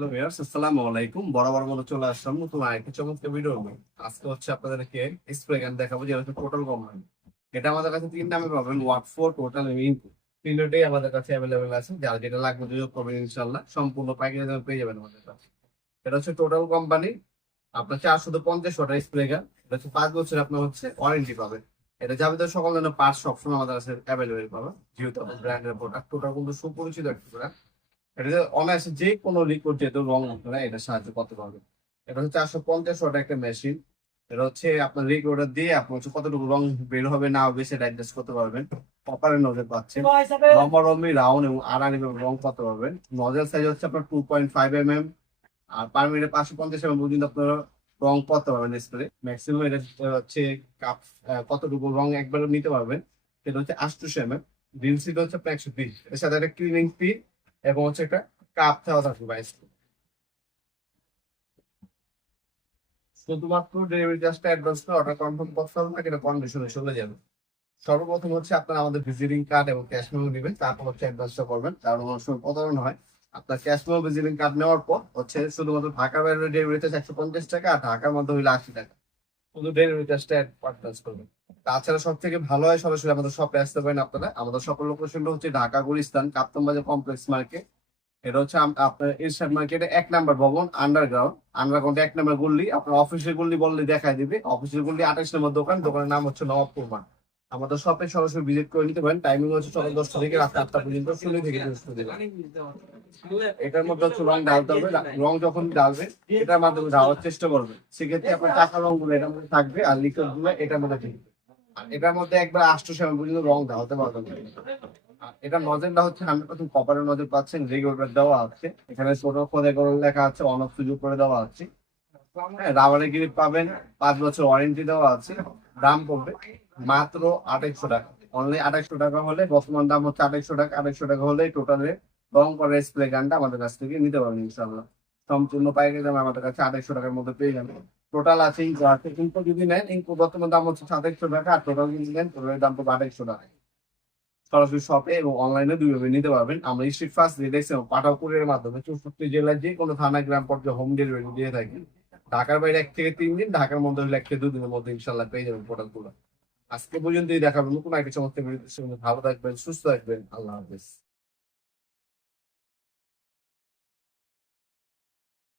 Hello viewers, আসসালামু আলাইকুম। বরাবর মতো চলে আসলাম নতুন আরেকটি চমৎকার ভিডিও নিয়ে। আজকে হচ্ছে আপনাদেরকে স্প্রে গান দেখাবো, যেটা হচ্ছে টোটাল কোম্পানি। এটা আমাদের কাছে তিন নামে পাবেন: ওয়াট ফোর, টোটাল এবং ইনকো। তিনটাই আমাদের কাছে অ্যাভেলেবেল আছে। যার যেটা লাগবে যোগাযোগ করবেন, ইনশাল্লাহ সম্পূর্ণ পাইকারি দামে পেয়ে যাবেন আমাদের কাছে। এটা হচ্ছে টোটাল কোম্পানি। আপনার 450 ওয়াটের স্প্রে গান। এটা হচ্ছে 5 বছর আপনার হচ্ছে ওয়ারেন্টি পাবেন। এটা যাবতীয় সকল ধরনের পার্টস সবসময় আমাদের কাছে অ্যাভেলেবেল পাবেন, যেহেতু ব্র্যান্ডের প্রোডাক্ট। টোটাল কিন্তু সুপরিচিত একটা brand। এটা অনায়াসে যে কোনো লিকুইড যেহেতু রং উঠবে না, এটা সাহায্য করতে পারবে। এটা হচ্ছে 450 ওয়াট একটা মেশিন। এটা হচ্ছে আপনার লিকুইড দিয়ে আপনার হচ্ছে কতটুকু রং বের হবে না হবে সেটা অ্যাডজাস্ট করতে পারবেন। কপারের নজর পাচ্ছেন, লম্বা লম্বি রাউন্ড এবং আড়াআড়ি রং করতে পারবেন। নজেল সাইজ হচ্ছে আপনার 2.5 mm, আর পার মিনিটে 550 mm পর্যন্ত আপনার রং করতে পারবেন স্প্রে ম্যাক্সিমাম। এটা হচ্ছে কাপ কতটুকু রং একবার নিতে পারবেন। সেটা হচ্ছে 800 mm। ড্রিল সিট হচ্ছে আপনার 120। এর সাথে একটা ক্লিনিং ফি এবং হচ্ছে একটা কাপ দেওয়া থাকবে বাইশ। শুধুমাত্র ডেলিভারি চার্জটা অ্যাডভান্স করে অর্ডার কনফার্ম করতে হবে, না এটা কন্ডিশনে চলে যাবে। সর্বপ্রথম হচ্ছে আপনার আমাদের ভিজিটিং কার্ড এবং ক্যাশ মেমো নেবেন, তারপর হচ্ছে অ্যাডভান্সটা করবেন, কারণ অনেক সময় প্রতারণা হয়। আপনার ক্যাশ মেমো ভিজিটিং কার্ড নেওয়ার পর হচ্ছে শুধুমাত্র ঢাকার বাইরে ডেলিভারি চার্জ 150 টাকা, আর ঢাকার মধ্যে হইলে 80 টাকা। শুধু ডেলিভারি চার্জটা অ্যাডভান্স করবেন। তাছাড়া সব থেকে ভালো হয় সরাসরি আমাদের শপে আসতে পারেন আপনারা। আমাদের শপের লোকেশনটা হচ্ছে ঢাকা গুলিস্তান কাপ্তান বাজার কমপ্লেক্স মার্কেট। এটা হচ্ছে আপনার এরশাদ মার্কেটে 1 নম্বর ভবন, আন্ডারগ্রাউন্ড। আন্ডারগ্রাউন্ডে 1 নম্বর গল্লি। আপনার অফিসের গল্লি বললে দেখাই দিবে। অফিসের গল্লি 28 নম্বর দোকান। দোকানের নাম হচ্ছে নবাবপুর মার্ট। আমাদের শপে সরাসরি ভিজিট করে নিতে পারেন। টাইমিং হচ্ছে সকাল 10টা থেকে রাত 8টা পর্যন্ত, শুরু থেকে বৃহস্পতিবার। এটার মধ্যে হচ্ছে রং ঢালতে হবে। রং যখন ঢালবে এটার মাধ্যমে ঢালার চেষ্টা করবে, সেক্ষেত্রে আপনার টাকা রং গুলো এটার মধ্যে থাকবে আর লিকুইড গুলো এটার মধ্যে থাকবে। আর এটার মধ্যে একবার 800 পর্যন্ত রং ঢালতে পারবেন। আর এটা নজেলটা হচ্ছে 100% কপারের নজেল পাচ্ছেন, রেগুলেটর দেওয়া আছে। এখানে ছোট খোদে করে লেখা আছে, অন অফ সুযোগ করে দেওয়া আছে। হ্যাঁ, রাবারের গ্রিপ পাবেন, 5 বছর ওয়ারেন্টি দেওয়া আছে। দাম পড়বে মাত্র 2800 টাকা। অনলি 2800 টাকা হলে, বর্তমান দাম হচ্ছে 2800 টাকা। 2800 টাকা হলে টোটালে রং করা স্প্রে গানটা আমাদের কাছ থেকে নিতে পারবেন ইনশাল্লাহ। সম্পূর্ণ পাইকারি দামে আমাদের কাছে 2800 টাকার মধ্যে পেয়ে যাবেন। টোটাল আছে, ইঙ্কো আছে। ইঙ্কো যদি নেন, ইঙ্কো বর্তমান দাম হচ্ছে 2700 টাকা, আর টোটাল যদি নেন টোটালের দাম পড়বে 2800 টাকা। সরাসরি শপে এবং অনলাইনে দুইভাবে নিতে পারবেন। আমরা স্ট্রিট ফাস্ট রিলেক্স এবং পাঠাও কুরিয়ারের মাধ্যমে 64 জেলার যে কোনো থানা গ্রাম পর্যায়ে হোম ডেলিভারি দিয়ে থাকি। ঢাকার বাইরে 1 থেকে 3 দিন, ঢাকার মধ্যে হলে 1 থেকে 2 দিনের মধ্যে ইনশাল্লাহ পেয়ে যাবেন প্রোডাক্টগুলো। আজকে পর্যন্তই দেখাবেন নতুন একটা চমৎকার ভিডিওর সঙ্গে। ভালো থাকবেন, সুস্থ থাকবেন। আল্লাহ হাফেজ।